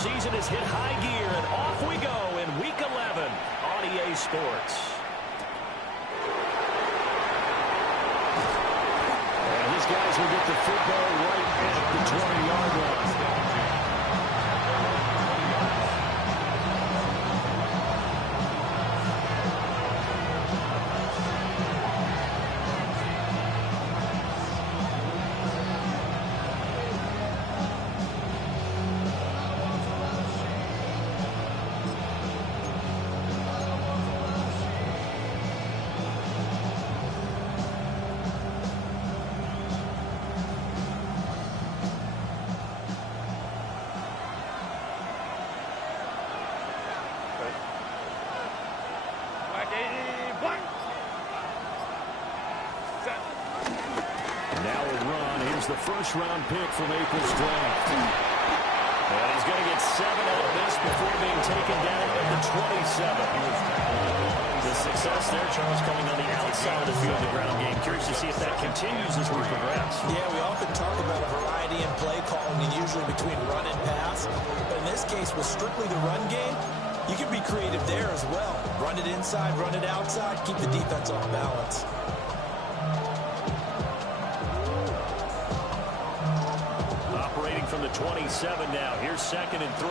season has hit high gear, and off we go in Week 11 on EA Sports. And these guys will get the football right at the 20-yard line. The first-round pick from April's draft. And he's going to get 7 out of this before being taken down at the 27. The success there, Charles, coming on the outside of the field, the ground game. Curious to see if that continues as we progress. Yeah, we often talk about a variety in play calling, and usually between run and pass. But in this case, with strictly the run game, you can be creative there as well. Run it inside, run it outside, keep the defense off balance. From the 27 now. Here's 2nd and 3.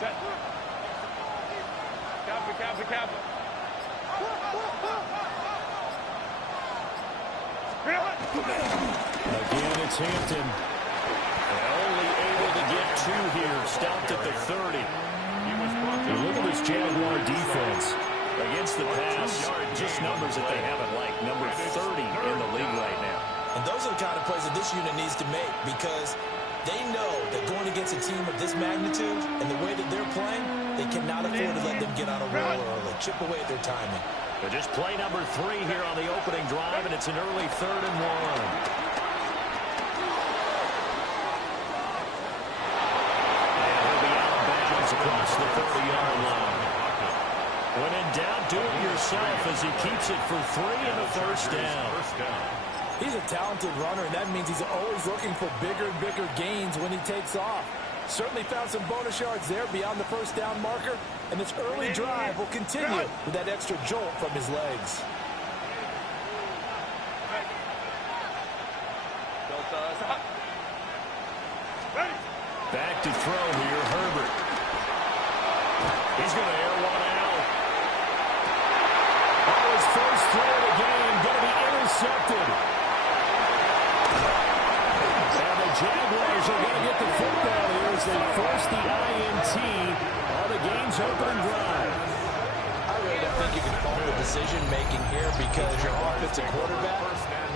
Set. Copy. Again, it's Hampton. Only able to get 2 here. Stopped at the 30. Look at this Jaguar defense. Against the pass, just numbers that they haven't liked. Number 30 in the league right now. And those are the kind of plays that this unit needs to make, because they know that going against a team of this magnitude and the way that they're playing, they cannot afford to let them get on a roll early. Chip away at their timing. But just play number 3 here on the opening drive, and it's an early 3rd and 1. And he'll be out of bounds across the 30-yard line. When in doubt, do it yourself as he keeps it for 3 and a first down. He's a talented runner, and that means he's always looking for bigger and bigger gains when he takes off. Certainly found some bonus yards there beyond the first down marker, and this early drive will continue with that extra jolt from his legs. Back to throw here, Herbert. He's going to air one out. Oh, his first throw of the game going to be intercepted. Jaguars are going to get the football here as they force the INT on the game's opening drive. I really don't think you can fault the decision-making here, because your offensive quarterback,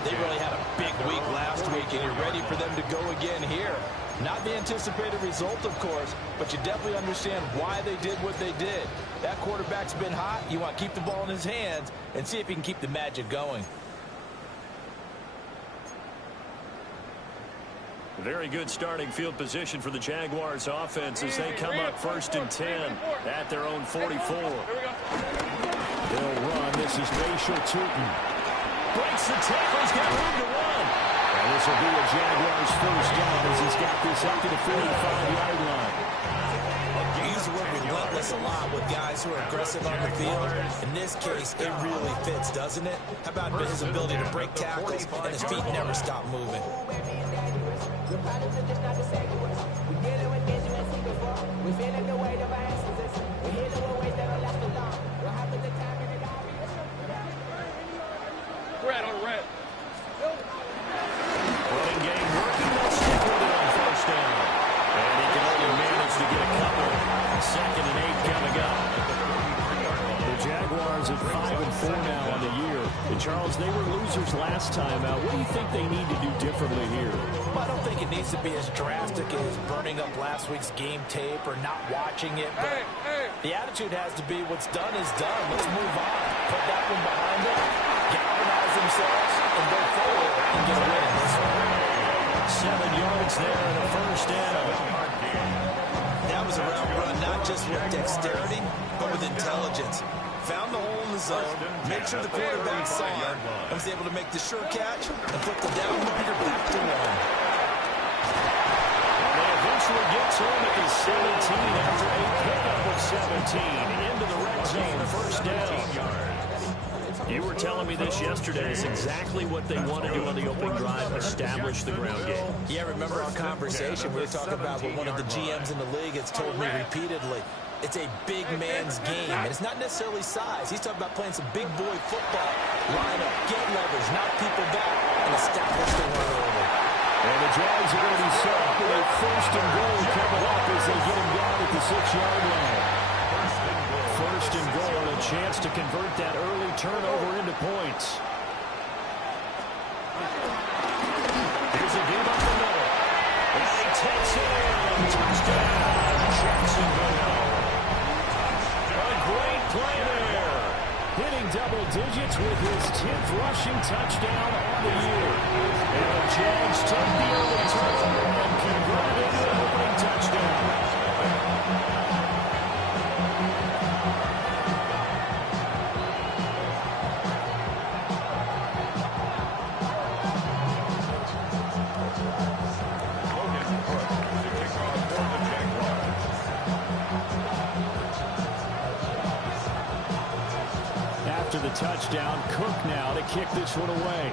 they really had a big week last week, and you're ready for them to go again here. Not the anticipated result, of course, but you definitely understand why they did what they did. That quarterback's been hot. You want to keep the ball in his hands and see if he can keep the magic going. Very good starting field position for the Jaguars offense as they come up 1st and 10 at their own 44. They'll run. This is Bashir Tootin. Breaks the tackle. He's got room to run. And this will be a Jaguars first down as he's got this up to the 45-yard line. You use the word relentless a lot with guys who are aggressive on the field. In this case, it really fits, doesn't it? How about his ability to break tackles and his feet never stop moving? The product is just not the same to us. We're dealing with things you ain't seen before. We're feeling the weight of our answers. We're healing with ways that don't last too long. We'll have the time and it all be Red on red. Running game working. They'll stick with it on first down. And he can only manage to get a couple. 2nd and 8 coming up. The Jaguars at 5-4 now on the year. And Charles, they were losers last time out. What do you think they need to do differently here? Well, I don't think it needs to be as drastic as burning up last week's game tape or not watching it. But the attitude has to be what's done is done. Let's move on. Put that one behind them, galvanize themselves, and go forward and get a win in this one. 7 yards there and a first down. That was a route run, not just with dexterity, but with intelligence. Found the hole in the zone, made sure the quarterback saw it, and was able to make the sure catch and flip the down marker back to 1. eventually gets home at the 17 after a pickup of 17 into the red zone, first down. You were telling me this yesterday is exactly what they want to do on the opening drive, establish the ground game. Yeah, remember our conversation? We were talking about what one of the GMs in the league has told me repeatedly. It's a big man's game, and it's not necessarily size. He's talking about playing some big boy football. Line up, get leverage, knock people back, and establish the run early. And the Jags are going to be set up with a first and goal coming up as they get him down at the 6-yard line. First and goal, and a chance to convert that early turnover into points. Here's a game up the middle. And he takes it in. Touchdown, Jacksonville. A great play there. Hitting double digits with his 10th rushing touchdown on the year. And the Jags take the early turnover and convert it into an opening touchdown. After the touchdown, Cook now to kick this one away.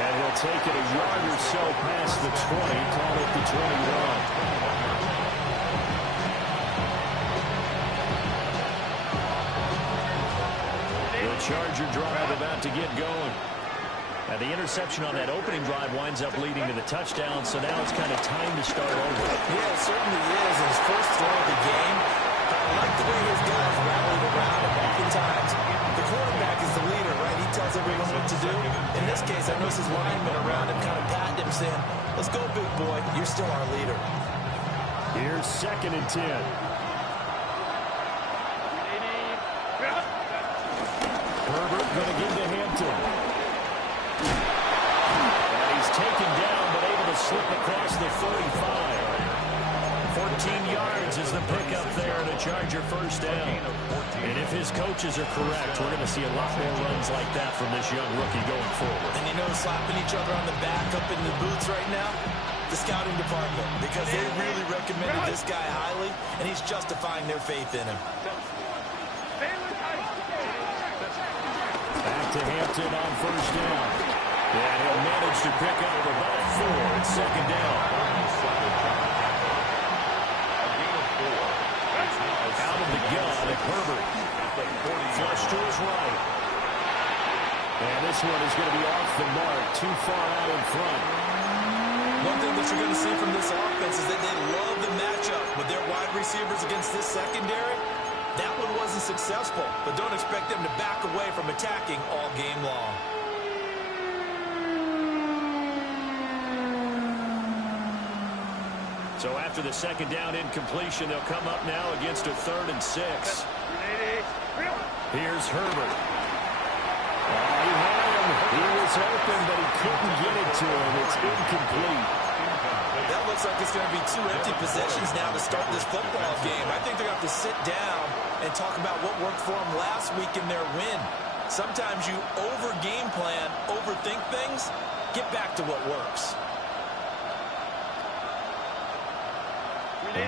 And he'll take it a yard or so past the 20, call it the 21. The Charger drive about to get going. Now the interception on that opening drive winds up leading to the touchdown, so now it's kind of time to start over. Yeah, it certainly is. His first throw of the game. I like the way his guys rallied around him. Oftentimes, the quarterback is the leader, right? He tells everyone what to do. In this case, I noticed his linemen around him kind of patting him, saying, let's go, big boy. You're still our leader. Here's 2nd and 10. Herbert going to give to Hampton. And he's taken down, but able to slip across the 35. 14 yards is the pickup there to Charger first down. And if his coaches are correct, we're going to see a lot more runs like that from this young rookie going forward. And you know, slapping each other on the back up in the boots right now, the scouting department, because they really recommended this guy highly, and he's justifying their faith in him. Back to Hampton on first down. And he'll manage to pick up about 4. It's 2nd down. Out of the gun at Herbert. Flush to his right. And this one is going to be off the mark. Too far out in front. One thing that you're going to see from this offense is that they love the matchup with their wide receivers against this secondary. That one wasn't successful, but don't expect them to back away from attacking all game long. So after the 2nd down incompletion, they'll come up now against a 3rd and 6. Here's Herbert. He had him. He was open, but he couldn't get it to him. It's incomplete. That looks like it's going to be 2 empty possessions now to start this football game. I think they're going to have to sit down and talk about what worked for them last week in their win. Sometimes you over-game plan, overthink things, get back to what works.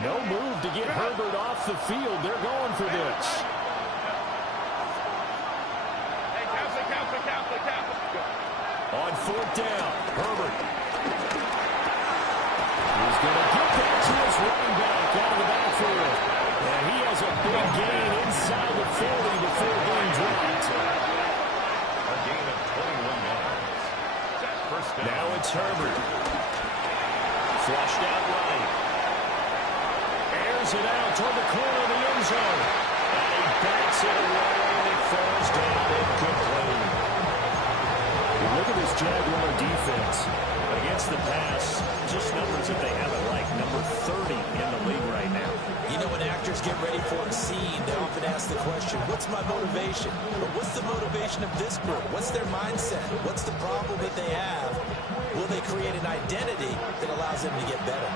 No move to get Herbert off the field. They're going for this. On 4th down, Herbert. He's going to get that to his running back out of the backfield. And he has a big gain inside the 40 before being dropped. A gain of 21 yards. First down. Now it's Herbert. Flushed out right. Airs it out toward the corner of the end zone. And he backs it away and it falls down incomplete. Look at this Jaguar defense. Against the pass, just numbers that they haven't liked. Number 30 in the league right now. You know, when actors get ready for a scene, they often ask the question, what's my motivation? Or what's the motivation of this group? What's their mindset? What's the problem that they have? Will they create an identity that allows them to get better?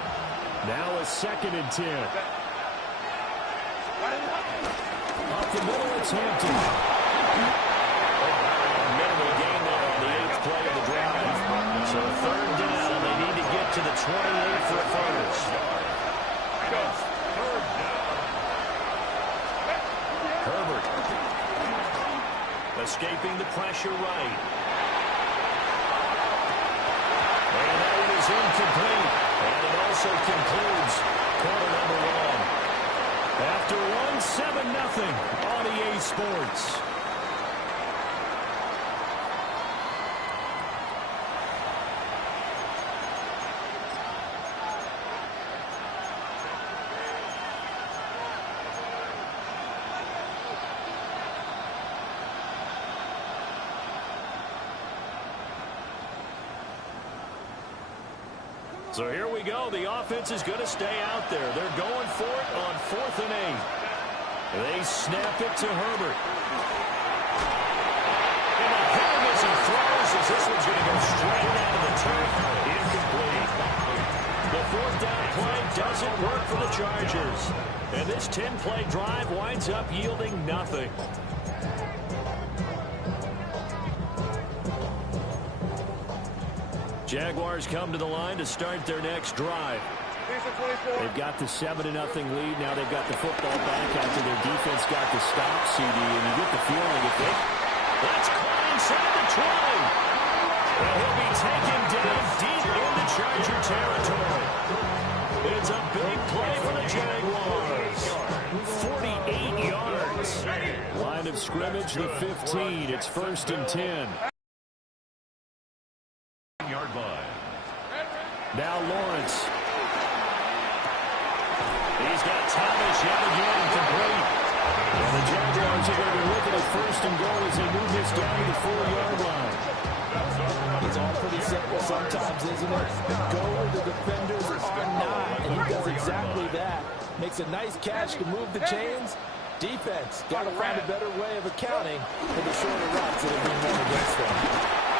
Now a 2nd and 10. Up the middle, it's Hampton. A minimal gain there So third down, they need to get to the 28 for a first. Third down. Herbert. Escaping the pressure right. And that one is incomplete. And it also concludes quarter number one. After one, 7-0 on EA Sports. So here we go. The offense is going to stay out there. They're going for it on 4th and 8. They snap it to Herbert. And a hit him as he throws, as this one's going to go straight out of the turf. Incomplete. The 4th down play doesn't work for the Chargers. And this 10-play drive winds up yielding nothing. Jaguars come to the line to start their next drive. They've got the 7-0 lead. Now they've got the football back after their defense got the stop, CD, and you get the feeling if they... That's caught inside the 20. And he'll be taken down deep into Charger territory. It's a big play for the Jaguars. 48 yards. Line of scrimmage, the 15. It's 1st and 10. Yard line. Now Lawrence. He's got Thomas yet again complete. And the Jaguars are going to be looking at 1st and goal as they move this down to the 4-yard line. It's all pretty simple sometimes, isn't it? Go where the defenders are not, and he does exactly that. Makes a nice catch to move the chains. Defense got to find a better way of accounting for the shorter routes that are being run against them.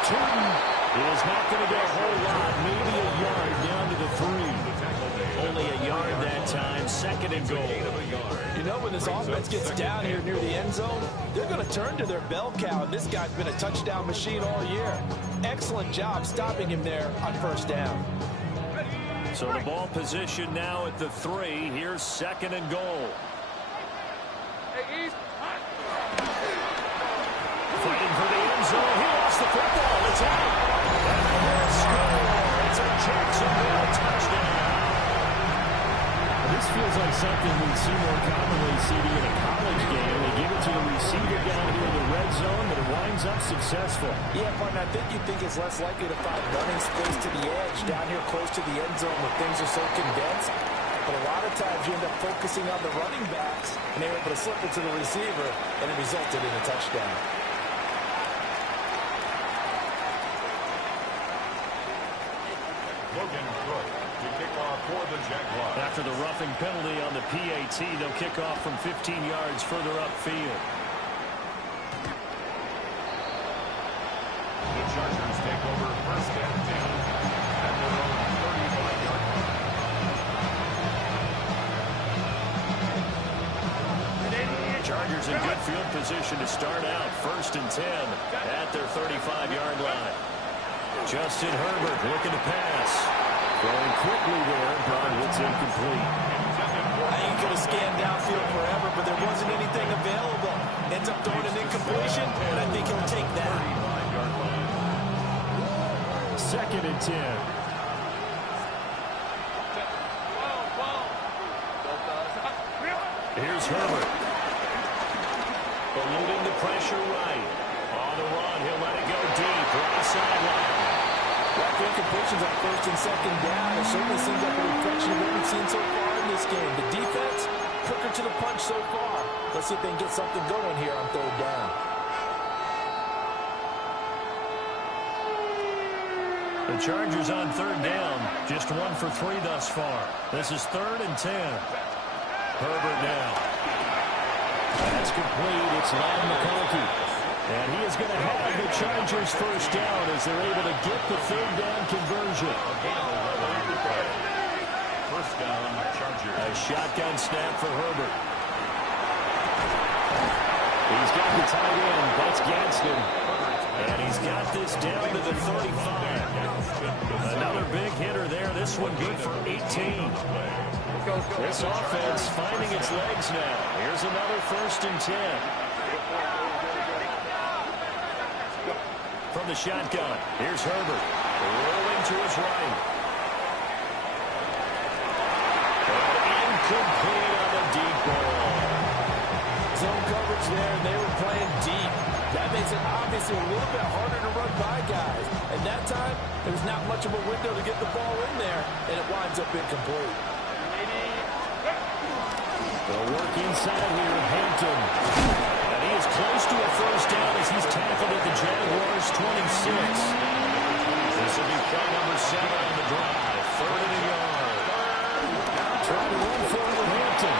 Tootin is not going to get a whole lot, maybe a yard down to the 3. Only a yard that time, 2nd and goal. You know, when this offense gets down here near the end zone, they're going to turn to their bell cow, and this guy's been a touchdown machine all year. Excellent job stopping him there on 1st down. So the ball position now at the 3. Here's 2nd and goal. Fighting for the end zone. He lost the football. It's out. And they score. It's a Jacksonville touchdown. This feels like something we'd see more commonly, CD, in a college game. They give it to the receiver down here in the red zone, but it winds up successful. Yeah, partner, I think you think it's less likely to find running space to the edge down here close to the end zone where things are so condensed. But a lot of times you end up focusing on the running backs, and they're able to slip it to the receiver, and it resulted in a touchdown. Logan Cook to kick off for the Jaguars. After the roughing penalty on the PAT, they'll kick off from 15 yards further upfield. The Chargers take over 1st and 10 at their own 35-yard line. Chargers in good field position to start out. 1st and 10 at their 35-yard line. Justin Herbert looking to pass. Throwing quickly there, but it's incomplete. He could have scanned downfield forever, but there wasn't anything available. Ends up throwing an incompletion, and I think he'll take that. 2nd and 10. Here's Herbert. Eluding the pressure right. On the run, he'll let it go deep. Right sideline. After incompletions on 1st and 2nd down, it certainly seems like a reflection of what we've seen so far in this game. The defense, quicker to the punch so far. Let's see if they can get something going here on 3rd down. The Chargers on 3rd down, just 1 for 3 thus far. This is 3rd and 10. Herbert now. That's complete. It's Ladd McConkey. And he is going to have the Chargers 1st down as they're able to get the 3rd down conversion. 1st down, Chargers. A shotgun snap for Herbert. He's got the tight end. That's Gadsden. And he's got this down to the 35. Another big hitter there. This one good for 18. This offense finding its legs now. Here's another 1st and 10. From the shotgun, here's Herbert. Rolling to his right. And incomplete on the deep ball. Zone coverage there, and they were playing deep. That makes it obviously a little bit harder to run by guys. And that time, there was not much of a window to get the ball in there, and it winds up incomplete. They'll work inside here, Hampton. And he is close to a 1st down as he's tackled at the Jaguars' 26. This will be play number 7 on the drive. 3rd and a yard. Trying to run for it with Hampton.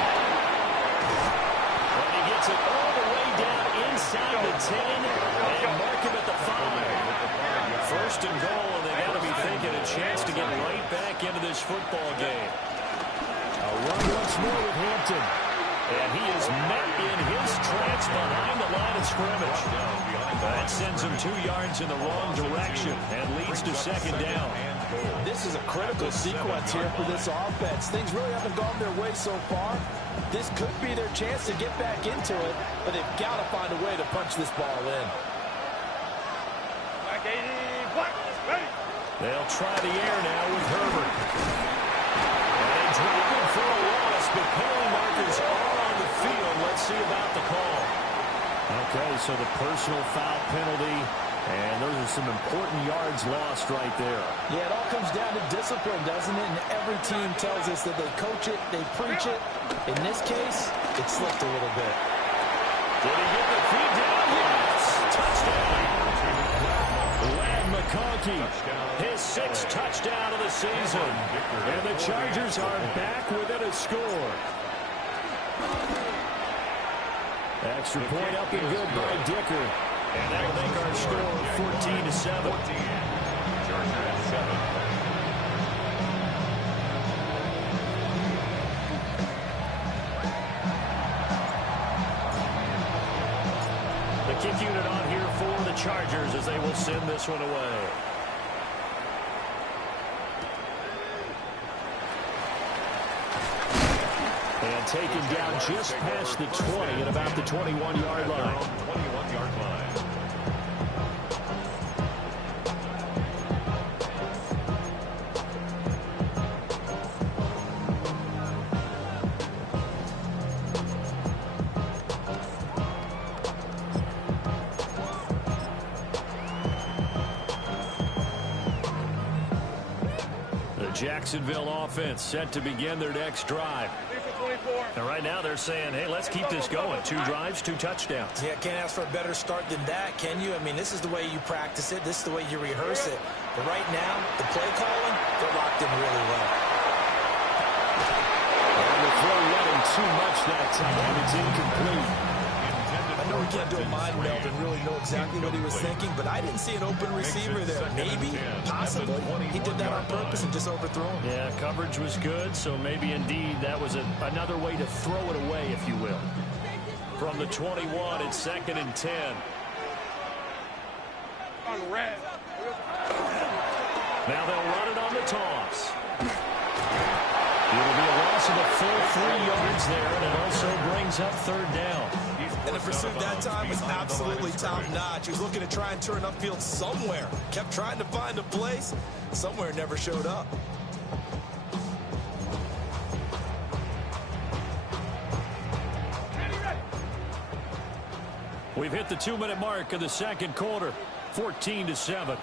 But he gets it all the way down inside the 10 and mark him at the 5. 1st and goal, and they got to be thinking a chance to get right back into this football game. A run once more with Hampton. And he is met in his tracks behind the line of scrimmage. That sends him 2 yards in the wrong direction and leads to 2nd down. This is a critical sequence here for this offense. Things really haven't gone their way so far. This could be their chance to get back into it, but they've got to find a way to punch this ball in. They'll try the air now with Herbert. And driving for a loss, but penalty markers are on the field. Let's see about the call. Okay, so the personal foul penalty, and those are some important yards lost right there. Yeah, it all comes down to discipline, doesn't it? And every team tells us that they coach it, they preach it. In this case, it slipped a little bit. Did he get the feet down? Yes! Touchdown! McConkey, his 6th touchdown of the season. And the Chargers are back within a score. Extra point up and good by Dicker. And that'll make our score 14-7. Chargers 7. The kick unit on here for the Chargers as they will send this one away. And taken down just past the 20 at about the 21-yard line. 21-yard line. Jacksonville offense set to begin their next drive. And right now they're saying, hey, let's keep this going. 2 drives, 2 touchdowns. Yeah, can't ask for a better start than that, can you? I mean, this is the way you practice it. This is the way you rehearse it. But right now, the play calling, they're locked in really well. And the throw wasn't too much that time. It's incomplete. I know we can't do a mind meld and really know exactly what he was thinking, but I didn't see an open receiver there. Maybe, possibly, he did that on purpose and just overthrew him. Yeah, coverage was good, so maybe indeed that was another way to throw it away, if you will. From the 21, it's 2nd and 10. On red. Now they'll run it on the toss. It'll be a loss of a full 3 yards there, and it also brings up 3rd down. And the pursuit that time was absolutely top-notch. He was looking to try and turn upfield somewhere. Kept trying to find a place. Somewhere never showed up. We've hit the 2-minute mark of the 2nd quarter. 14-7.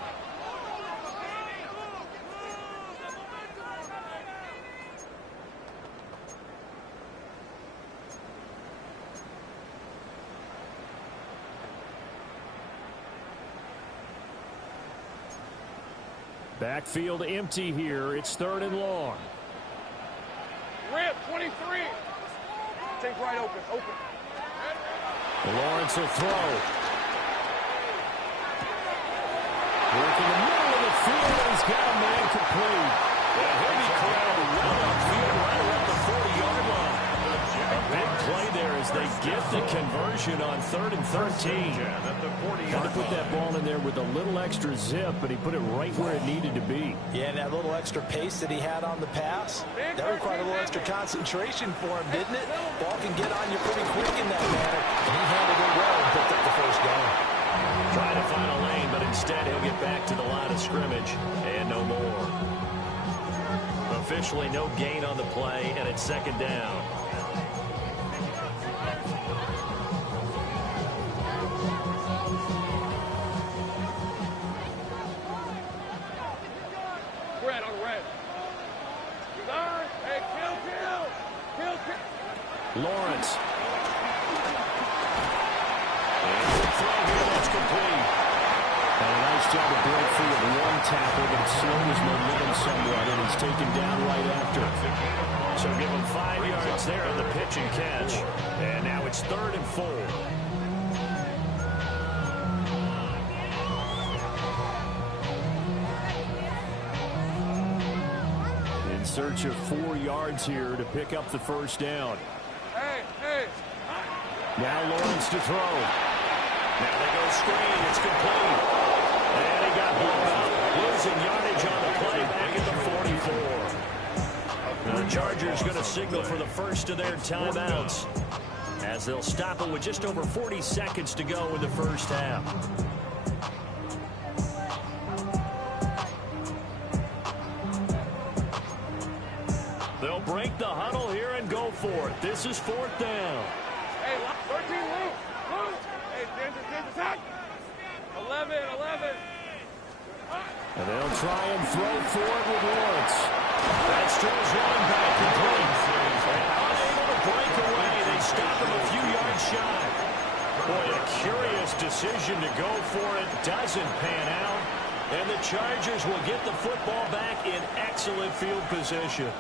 Backfield empty here. It's 3rd and long. Rip, 23. Take right open. Lawrence will throw. Work in the middle of the field. He's got a man complete. A heavy crowd well upfield right around the 40-yard line. A big play there as they get the conversion on 3rd and 13. Got to put that ball in there with a little extra zip, but he put it right where it needed to be. Yeah, and that little extra pace that he had on the pass, that required a little extra concentration for him, didn't it? Ball can get on you pretty quick in that manner, and he handled it well and picked up the first down. Trying to find a lane, but instead he'll get back to the line of scrimmage, and no more. Officially no gain on the play, and it's 2nd down. Red on red. Hey, kill. Lawrence. And the throw here, that's complete. And a nice job to break free of one tackle, but it slowed his momentum somewhat, and he's taken down right after. So give him 5 yards there on the pitch and catch. And now it's 3rd and 4. In search of 4 yards here to pick up the first down. Hey. Now Lawrence to throw. Now they go screen. It's complete. And he got blown up. Losing yardage on the play back at the 44. The Chargers going to signal for the first of their timeouts as they'll stop it with just over 40 seconds to go in the first half. They'll break the huddle here and go for it. This is 4th down. Hey, 13 loose. Hey, Ginger, attack. 11. And they'll try and throw for it with Lawrence. That's to his running back, complete. And unable to break away. They stop him a few yards shy. Boy, a curious decision to go for it. Doesn't pan out. And the Chargers will get the football back in excellent field position.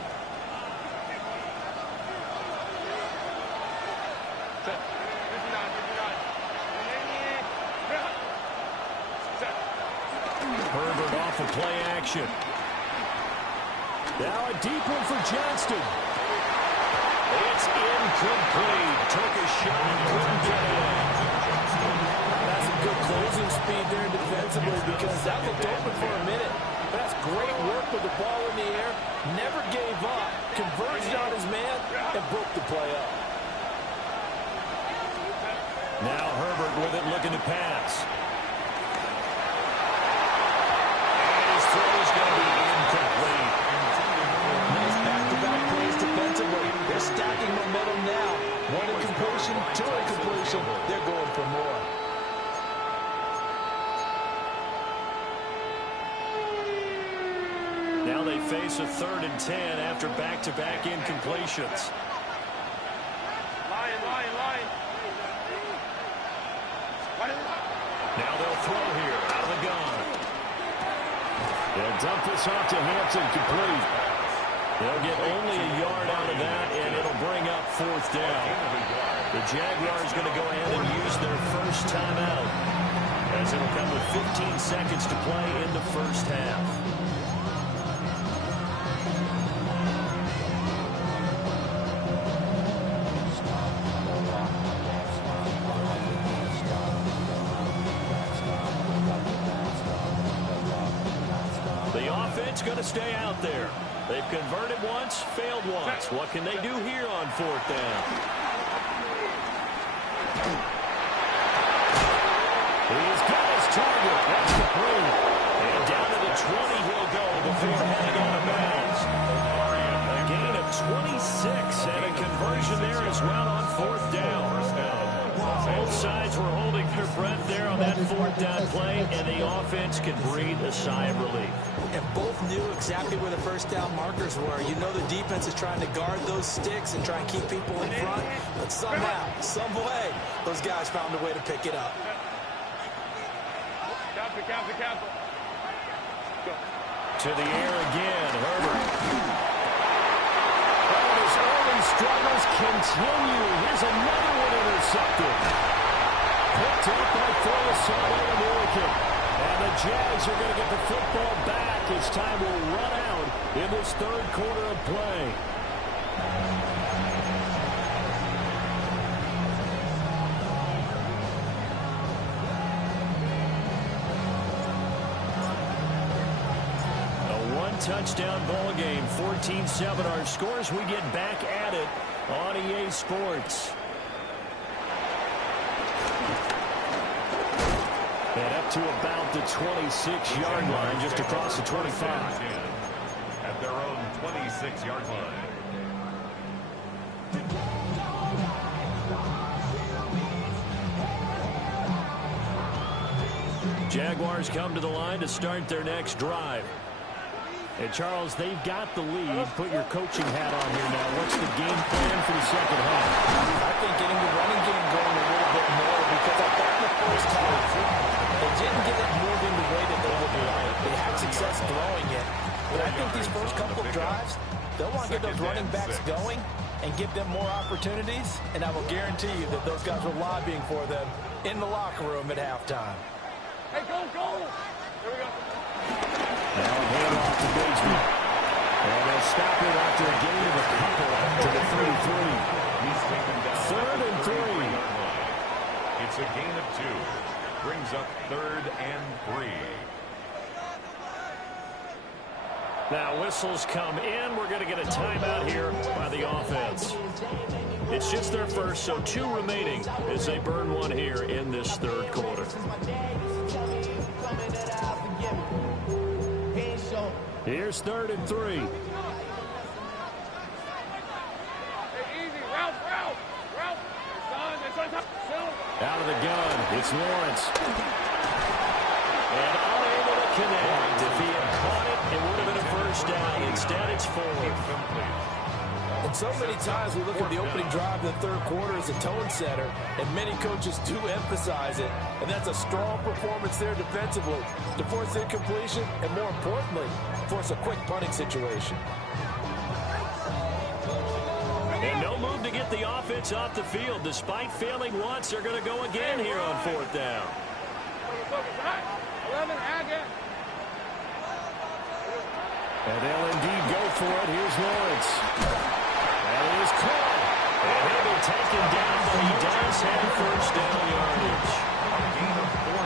Herbert off of play action. Now a deep one for Johnston. It's incomplete. Took a shot, couldn't get it in. That's some good closing speed there defensively because that looked open for a minute. But that's great work with the ball in the air. Never gave up. Converged on his man and broke the play up. Now Herbert with it, looking to pass. Throw is going to be incomplete. Nice back-to-back plays defensively. They're stacking momentum now. One incompletion, two incompletion. They're going for more. Now they face a 3rd and 10 after back-to-back incompletions. Lion. Now they'll throw here out of the gun. They'll dump this off to Hampton, complete. They'll get only a yard out of that, and it'll bring up 4th down. The Jaguars going to go ahead and use their first timeout, as it'll come with 15 seconds to play in the first half. Going to stay out there. They've converted once, failed once. What can they do here on 4th down? He's got his target. That's complete. And down to the 20 he'll go before heading out of bounds. A gain of 26 and a conversion there as well on 4th down. Both sides were holding their breath there on that 4th down play, and the offense can breathe a sigh of relief. And both knew exactly where the first down markers were. You know the defense is trying to guard those sticks and try and keep people in front. But somehow, some way, those guys found a way to pick it up. Captain. To the air again, Herbert. And his early struggles continue. Here's another one intercepted. Picked up by Foyesade All-American. And the Jags are going to get the football back as time will run out in this 3rd quarter of play. one-touchdown ball game. 14-7 our scores. We get back at it on EA Sports. And up to about the 26-yard line, just across the 25. At their own 26-yard line. Jaguars come to the line to start their next drive. And, Charles, they've got the lead. Put your coaching hat on here now. What's the game plan for the second half? I think getting the running game going a little bit more, because I thought the first half they didn't get it moving the way that they would like. They had success throwing it. But I think these first couple of drives, they'll want to get those running backs going and give them more opportunities. And I will guarantee you that those guys were lobbying for them in the locker room at halftime. Hey, go! Here we go. Now a handoff to Bigsby. And they'll stop it after a gain of a couple to the 33. He's taken down 3rd and 3. It's a gain of 2. Brings up 3rd and 3. Now whistles come in. We're going to get a timeout here by the offense. It's just their first, so 2 remaining as they burn one here in this 3rd quarter. Here's 3rd and 3. Hey, easy. Route. Out of the gun, it's Lawrence. And unable to connect. If he had caught it, it would have been a first down. Instead, it's 4. And so many times we look at the opening drive of the 3rd quarter as a tone setter, and many coaches do emphasize it. And that's a strong performance there defensively to force incompletion and, more importantly, force a quick punting situation. And no move to get the offense off the field. Despite failing once, they're going to go again here on 4th down. 11, again. And they'll indeed go for it. Here's Lawrence. That is caught. And he'll be taken down, but he does have first down yardage.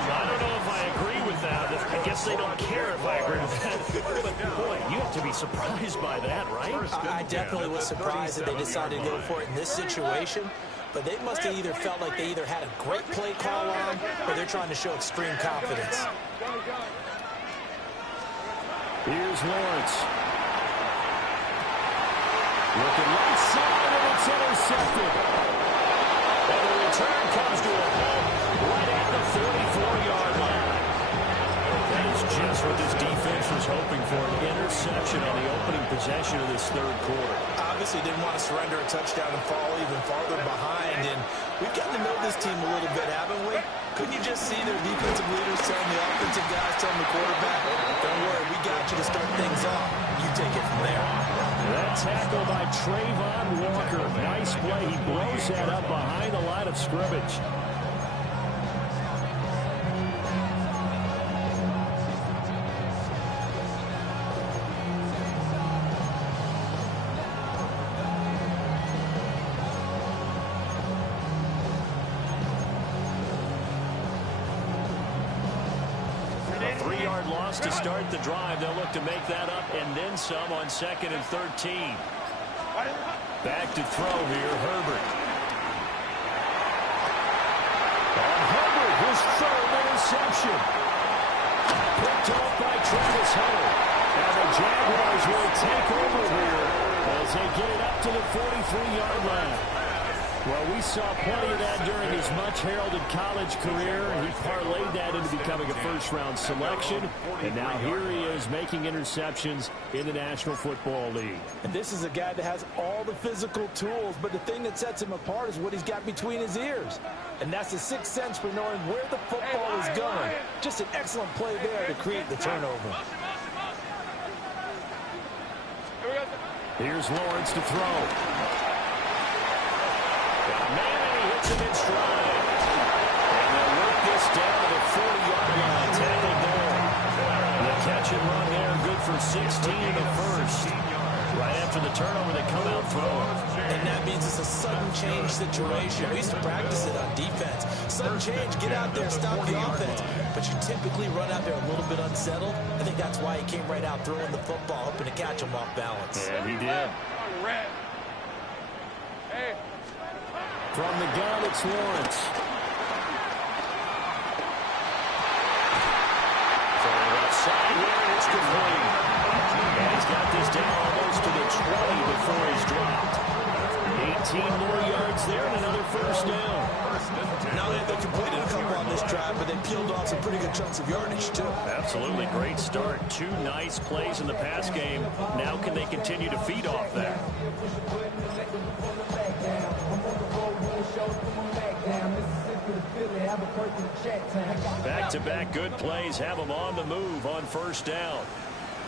I don't know if I agree with that. I guess they don't care if I agree with that. But, boy, you have to be surprised by that, right? I definitely was surprised that they decided to go for it in this situation. But they must have either felt like they either had a great play call on, or they're trying to show extreme confidence. Here's Lawrence. Looking right side, and it's intercepted. And the return comes to a halt right at the 44-yard line. That is just what this defense was hoping for, an interception on the opening possession of this 3rd quarter. Obviously didn't want to surrender a touchdown and fall even farther behind. And we've gotten to know this team a little bit, haven't we? Couldn't you just see their defensive leaders telling the offensive guys, telling the quarterback, don't worry, we got you to start things off. You take it from there. That tackle by Trayvon Walker. Nice play. He blows that up behind the line of scrimmage. Loss to start the drive. They'll look to make that up and then some on 2nd and 13. Back to throw here, Herbert. And Herbert, his 3rd interception. Picked off by Travis Hunter. And the Jaguars will take over here as they get it up to the 43-yard line. Well, we saw plenty of that during his much-heralded college career, and he parlayed that into becoming a first-round selection. And now here he is making interceptions in the National Football League. And this is a guy that has all the physical tools, but the thing that sets him apart is what he's got between his ears. And that's the sixth sense for knowing where the football is going. Just an excellent play there to create the turnover. Here's Lawrence to throw. Man, he hits him in stride. And they'll work this down to the 40-yard line. Tackled there. The catch and run there, good for 16 in the first. Right after the turnover, they come out throwing. And that means it's a sudden change situation. We used to practice it on defense. Sudden change, get out there and stop the offense. But you typically run out there a little bit unsettled. I think that's why he came right out throwing the football, hoping to catch him off balance. And he did. From the gun, it's Lawrence. Side here, it's complete. And he's got this down almost to the 20 before he's dropped. 18 more yards there and another first down. Now they completed a couple on this drive, but they peeled off some pretty good chunks of yardage, too. Absolutely great start. 2 nice plays in the pass game. Now can they continue to feed off that? Back-to-back good plays have them on the move on first down.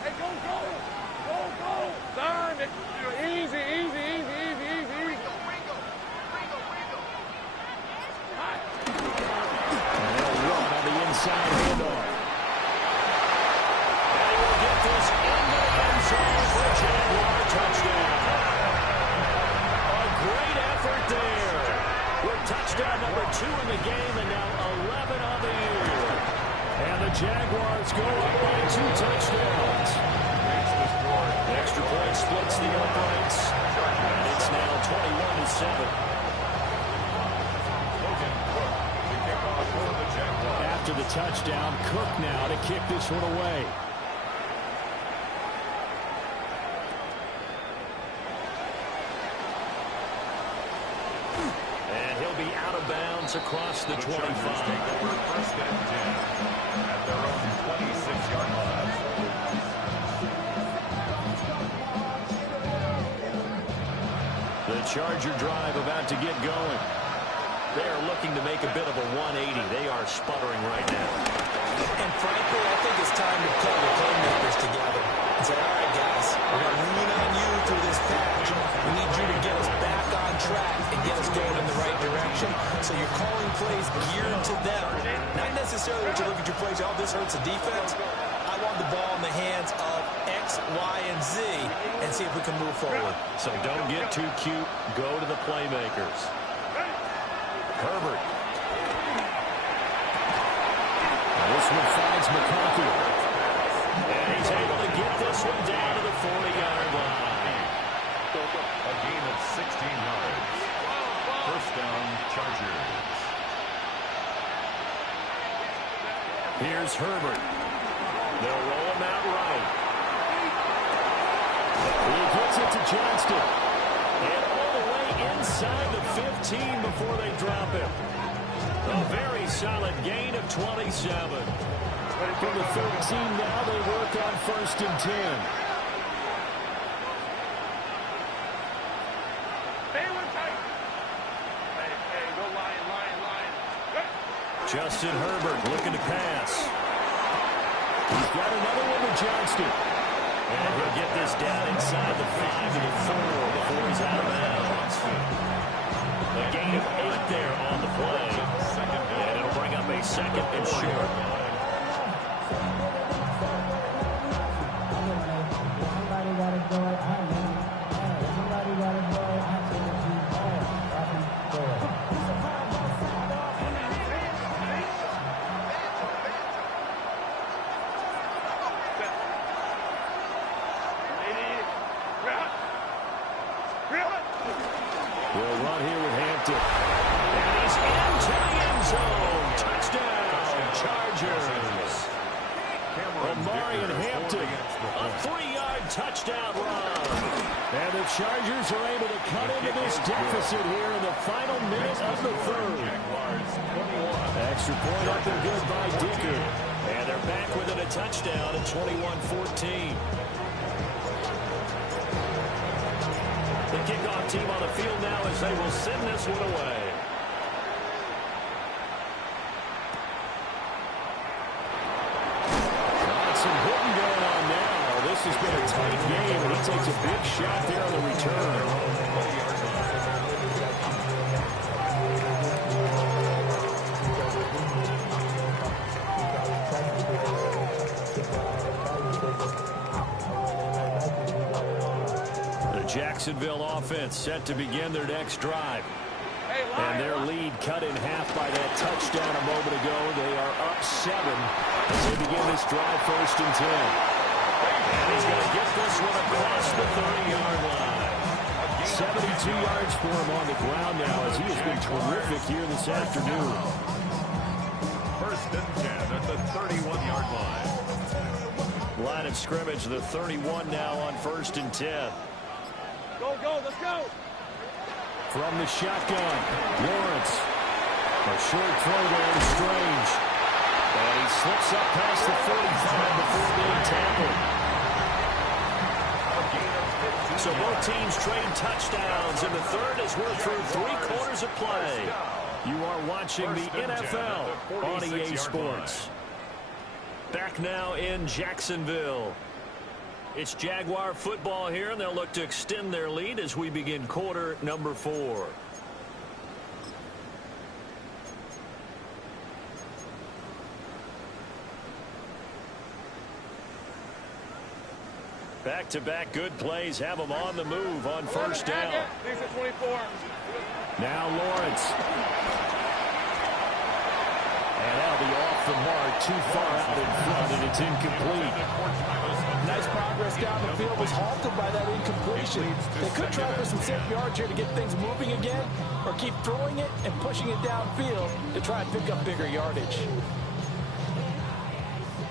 Hey, go, go! Go, go! Son, easy, easy, easy, easy, easy, easy. And they'll run on the inside handoff. And he will get this in the end zone for a Jaguar touchdown. A great effort there. With touchdown number 2 in the game and now 11 on the year. And the Jaguars go up by 2 touchdowns. Extra point splits the uprights. And it's now 21-7. After the touchdown, Cook now to kick this one away. And he'll be out of bounds across the 25. First and 10 at their own 26-yard line. The Charger drive about to get going. They are looking to make a bit of a 180. They are sputtering right now. And frankly, I think it's time to pull the playmakers together and say, all right, guys, we're going to lean on you through this patch. We need you to get us back on track and get us going in the right direction. So you're calling plays geared to them. Not necessarily that you look at your plays, oh, this hurts the defense. I want the ball in the hands of X, Y, and Z and see if we can move forward. So don't get too cute. Go to the playmakers. Herbert. This one finds McConkey. And he's able to get this one down to the 40-yard line. A gain of 16 yards. First down, Chargers. Here's Herbert. They'll roll him out right. He gets it to Johnston. And all the way inside the 15 before they drop him. A very solid gain of 27. From the 13 now, they work on first and 10. Justin Herbert looking to pass. He's got another one to Johnston. And he'll get this down inside the 5 to the 4 before he's out of bounds. A gain of 8 there on the play. And it'll bring up a second and short. We'll run here with Hampton. And he's into the end zone. Touchdown, Chargers. Omarion Hampton, a 3-yard touchdown run. And the Chargers are able to cut into this deficit here in the final minute of the third. Extra point up and good by Dicker. And they're back within a touchdown at 21-14. The kickoff team on the field now as they will send this one away. Got some hitting going on now. This has been a tight game, and he takes a big shot there on the return. Jacksonville offense set to begin their next drive. And their lead cut in half by that touchdown a moment ago. They are up 7 as they begin this drive, 1st and 10. And he's going to get this one across the 30-yard line. 72 yards for him on the ground now as he has been terrific here this afternoon. 1st and 10 at the 31-yard line. Line of scrimmage, the 31 now on 1st and 10. Go, let's go. From the shotgun, Lawrence. A short throw there to Strange. And he slips up past the 45 before being tackled. So both teams trade touchdowns in the third as we're through 3 quarters of play. You are watching the NFL on EA Sports. Back now in Jacksonville. It's Jaguar football here, and they'll look to extend their lead as we begin quarter number 4. Back-to-back good plays have them on the move on 1st down. These are 24. Now Lawrence. And that'll be off the mark, too far out in front, and it's incomplete. Nice progress down the field, was halted by that incompletion. They could try for some safe yards here to get things moving again, or keep throwing it and pushing it downfield to try and pick up bigger yardage.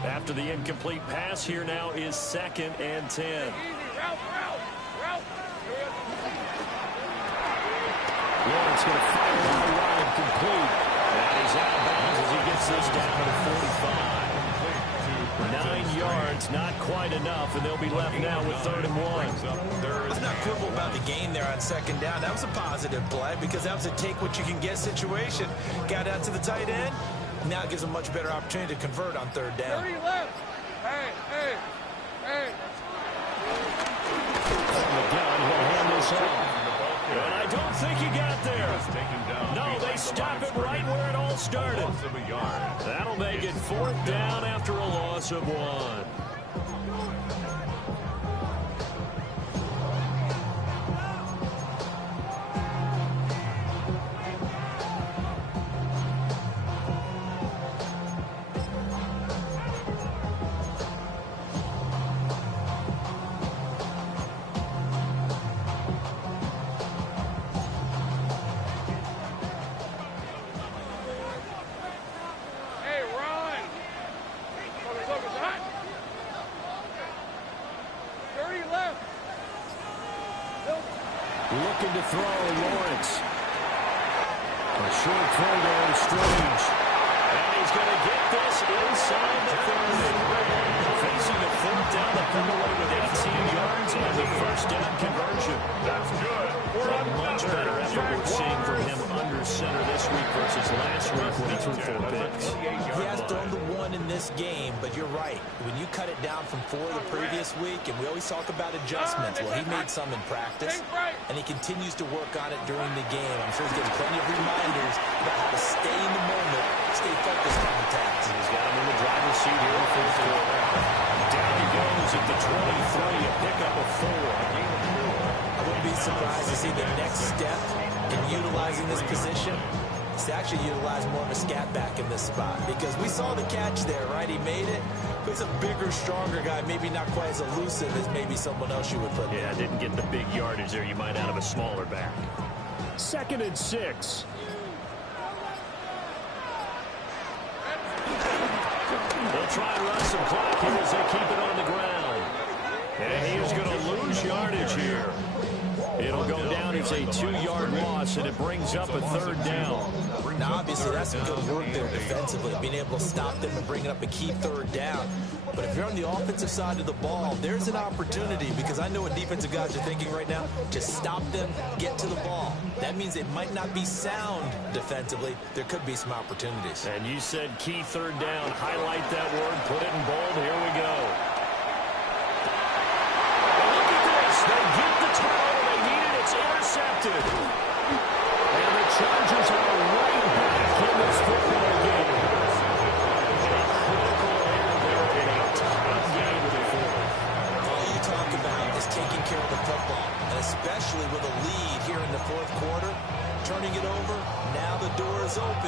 After the incomplete pass, here now is 2nd and 10. Easy, route. Lawrence going to fire it wide, complete. And he's out of bounds as he gets this down to the 45. 9 yards, not quite enough, and they'll be left now with 3rd and 1. Let's not quibble about the gain there on 2nd down. That was a positive play because that was a take-what-you-can-get situation. Got out to the tight end. Now it gives them a much better opportunity to convert on 3rd down. 30 left. Hey. From the gun, he'll hand this off. And I don't think he got there. No, they stop it right where it all started. That'll make it 4th down after a loss of 1. Looking to throw, Lawrence. A short throw there to Strange. And he's going to get this inside the 30. Facing a 4th down, they come away with 18 yards and the 1st down conversion. That's good. A much better effort we're seeing from him under center this week versus last week when he threw 4 picks. He has thrown the 1 in this game, but you're right. When you cut it down from 4 the previous week, and we always talk about adjustments, well, he made some in practice, and he continues to work on it during the game. I'm sure he's getting plenty of reminders about how to stay in the moment, stay focused on the task. And he's got him in the driver's seat here in the 4th quarter. Down he goes at the 23, a pickup of 4. I wouldn't be surprised to see the next step in utilizing this position is to actually utilize more of a scat back in this spot, because we saw the catch there, right? He made it, but he's a bigger, stronger guy, maybe not quite as elusive as maybe someone else you would put there. Yeah, didn't get the big yardage there you might out of a smaller back. 2nd and 6. They'll try and run some clock here as they keep it on the ground. And he is going to lose yardage here. It'll go down as a 2-yard loss, and it brings up a 3rd down. Now, obviously, that's some good work there defensively, being able to stop them and bring up a key 3rd down. But if you're on the offensive side of the ball, there's an opportunity, because I know what defensive guys are thinking right now. Just stop them, get to the ball. That means it might not be sound defensively. There could be some opportunities. And you said key 3rd down. Highlight that word. Put it in bold. Here we go. And look at this. They get the turnover they needed. It's intercepted. And the Chargers are right back in this football game. A critical error there in a tough game with a 4. All you talk about is taking care of the football, and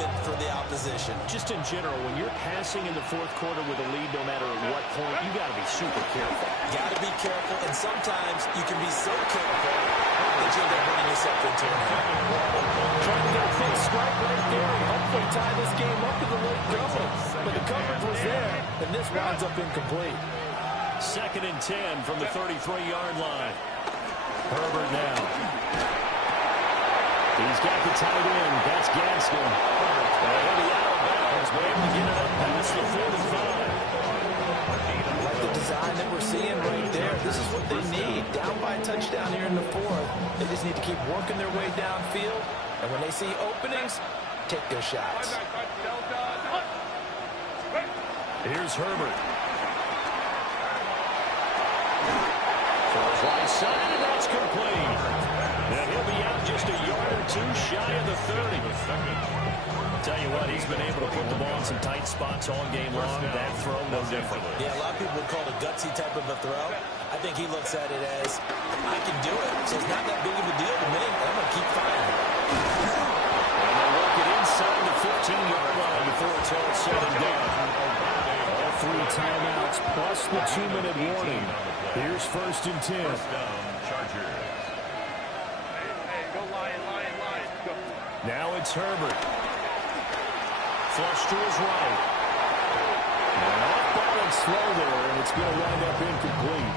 movement for the opposition. Just in general, when you're passing in the fourth quarter with a lead, no matter at what point, you got to be super careful. Got to be careful, and sometimes you can be so careful that you end up running yourself into an error. Trying to get a big strike right there and hopefully tie this game up with a late going. But the coverage was there, and this winds up incomplete. 2nd and 10 from the 33-yard line. Herbert now. He's got the tight end. That's Gaskin. He'll be out of bounds, but able to get it up past the 45. Like the design that we're seeing right there, this is what they need. Down by a touchdown here in the fourth. They just need to keep working their way downfield. And when they see openings, take their shots. Here's Herbert. Throws right side, and that's complete. And he'll be out just a yard or two shy of the 30. Tell you what, he's been able to put the ball in some tight spots all game long. That throw, no different. Yeah, a lot of people would call it a gutsy type of a throw. I think he looks at it as, I can do it, so it's not that big of a deal to me. I'm going to keep firing. And they'll work it inside the 15-yard line before it's all said and done. All 3 timeouts plus the 2-minute warning. Here's 1st and 10. Chargers. Hey, go Lion, Lion, Lion. Go. Now it's Herbert. Flush to his right. And off ball and slow there, and it's going to wind up incomplete.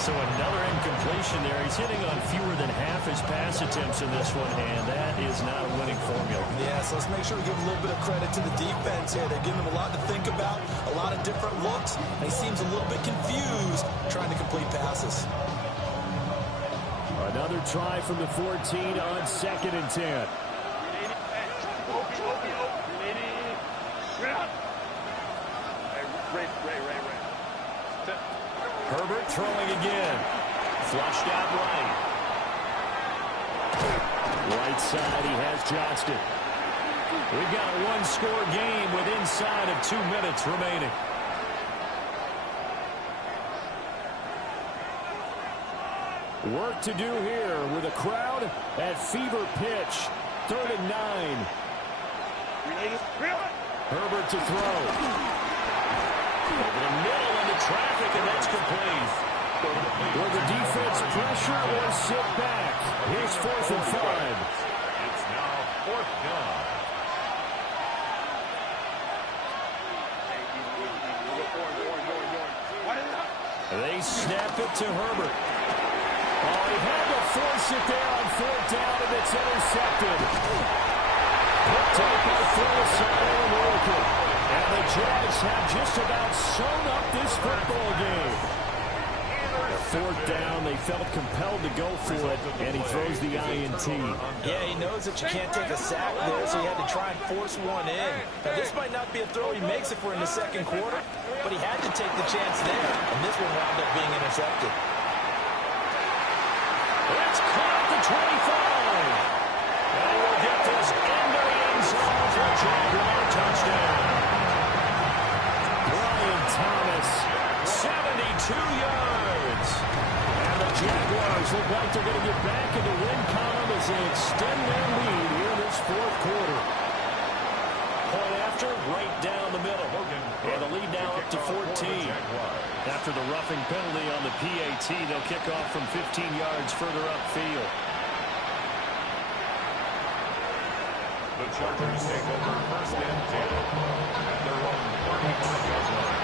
So another incompletion there. He's hitting on fewer than half his pass attempts in this one, and that is not a winning formula. Yeah, so let's make sure we give a little bit of credit to the defense here. They're giving him a lot to think about, a lot of different looks, and he seems a little bit confused trying to complete passes. Another try from the 14 on 2nd and 10. Herbert throwing again. Flushed out right. Right side, he has Johnston. We've got a 1-score game with inside of 2 minutes remaining. Work to do here with a crowd at fever pitch. 3rd and 9. Herbert to throw. Over the middle into traffic, and that's complete. Will the defense pressure or sit back? Here's 4th and 5. It's now 4th down. They snap it to Herbert. Oh, he had to force it there on 4th down, and it's intercepted. Picked up by Phillips and Walker. And the Jags have just about sewn up this football game. 4th down, they felt compelled to go for it, and he throws the INT. Yeah, he knows that you can't take a sack there, so he had to try and force one in. Now, this might not be a throw he makes if we're in the 2nd quarter, but he had to take the chance there, and this one wound up being intercepted. It's caught at the 25. And we'll get this into the end zone for a Jaguar touchdown. Brian Thomas, 72 yards. And the Jaguars look like they're going to get back into win column as they extend their lead here in this 4th quarter. Point after, right down the middle. And the lead now up to 14. After the roughing penalty on the PAT, they'll kick off from 15 yards further upfield. The Chargers take over 1st and 10 at their own 35-yard line.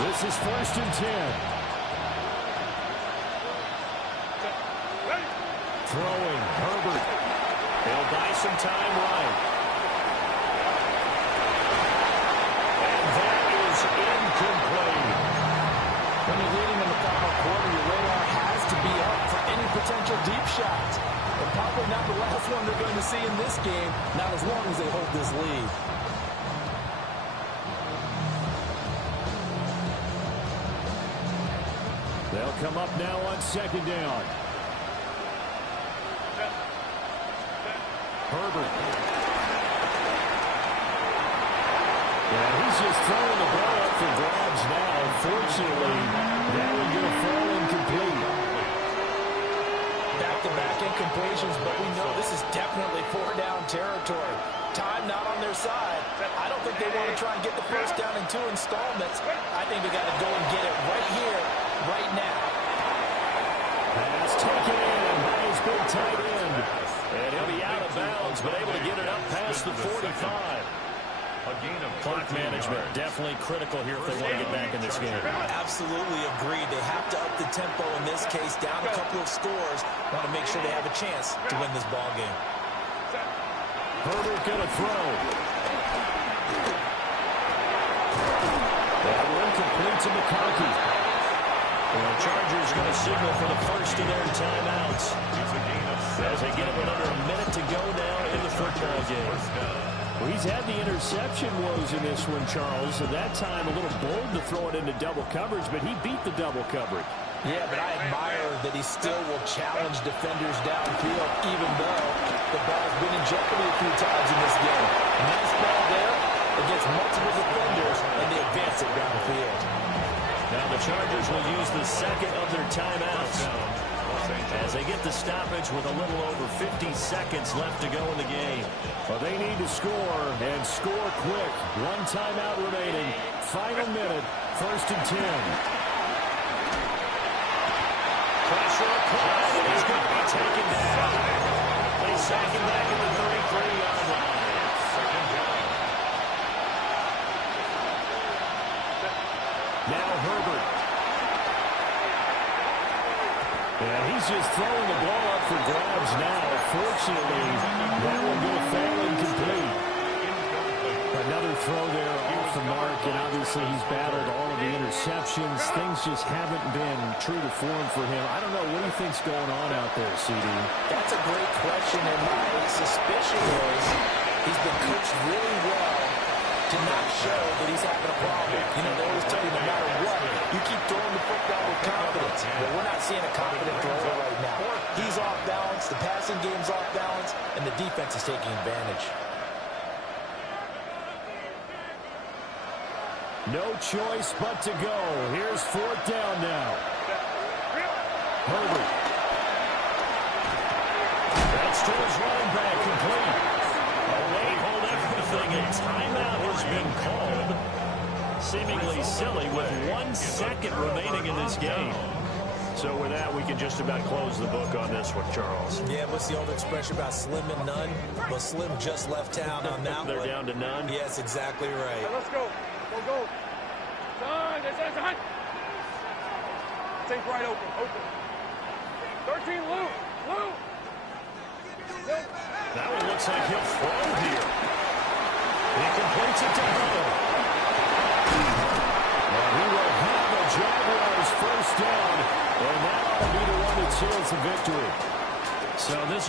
This is 1st and 10. Throwing, Herbert. They'll buy some time right. And that is incomplete. When you're leading in the final quarter, your radar has to be up for any potential deep shots. And probably not the last one they're going to see in this game, not as long as they hold this lead. They'll come up now on 2nd down. Herbert. The just throwing the ball up for grabs now. Unfortunately, that one going to fall incomplete. Back-to-back incompletions, but we know this is definitely four-down territory. Time not on their side. I don't think they want to try and get the first down in 2 installments. I think they got to go and get it right here, right now. Pass taken in by his big tight end. And he'll be out of bounds, but able to get it up past the 45. A gain of Clock management definitely critical here if they want to get back in this game. Absolutely agreed. They have to up the tempo in this case, down a couple of scores. Want to make sure they have a chance to win this ball game. Herbert going to throw. That one complete to McConkey. And the Chargers going to signal for the first of their timeouts. As they get it under a minute to go now in the football game. Well, he's had the interception woes in this one, Charles. At that time, a little bold to throw it into double coverage, but he beat the double coverage. Yeah, but I admire that he still will challenge defenders downfield, even though the ball's been in jeopardy a few times in this game. Nice ball there against multiple defenders, and they advance it downfield. Now the Chargers will use the second of their timeouts as they get the stoppage with a little over 50 seconds left to go in the game. Well, they need to score, and score quick. One timeout remaining. Final minute, 1st and 10. Pressure applied, and he's going to be taken down. They sack him back in the 33-yard line. Now Herbert. And he's just throwing the ball up for grabs now. Fortunately, that one going to fall incomplete. Another throw there off the mark, and obviously he's battled all of the interceptions. Things just haven't been true to form for him. I don't know. What do you think's going on out there, CD? That's a great question, and my suspicion is he's been coached really well to not show that he's having a problem. You know, they always tell you no matter what, you keep throwing the football with confidence. Well, we're not seeing a confident thrower right now. He's off balance, the passing game's off balance, and the defense is taking advantage. No choice but to go. Here's 4th down now. Herbert. That's to his running back, complete. Away, hold everything. A timeout has been called. Seemingly silly with 1 second remaining in this game. So with that, we can just about close the book on this one, Charles. Yeah, what's the old expression about slim and none? Well, Slim just left town on that They're one. down to none? Yes, exactly right. Let's go. Go. Son, son. Take right open. 13, Lou. That one looks like he'll throw here. He completes it to Hunter. And he will have the Jaguars first down, and that ought to be the one that seals the victory. So this will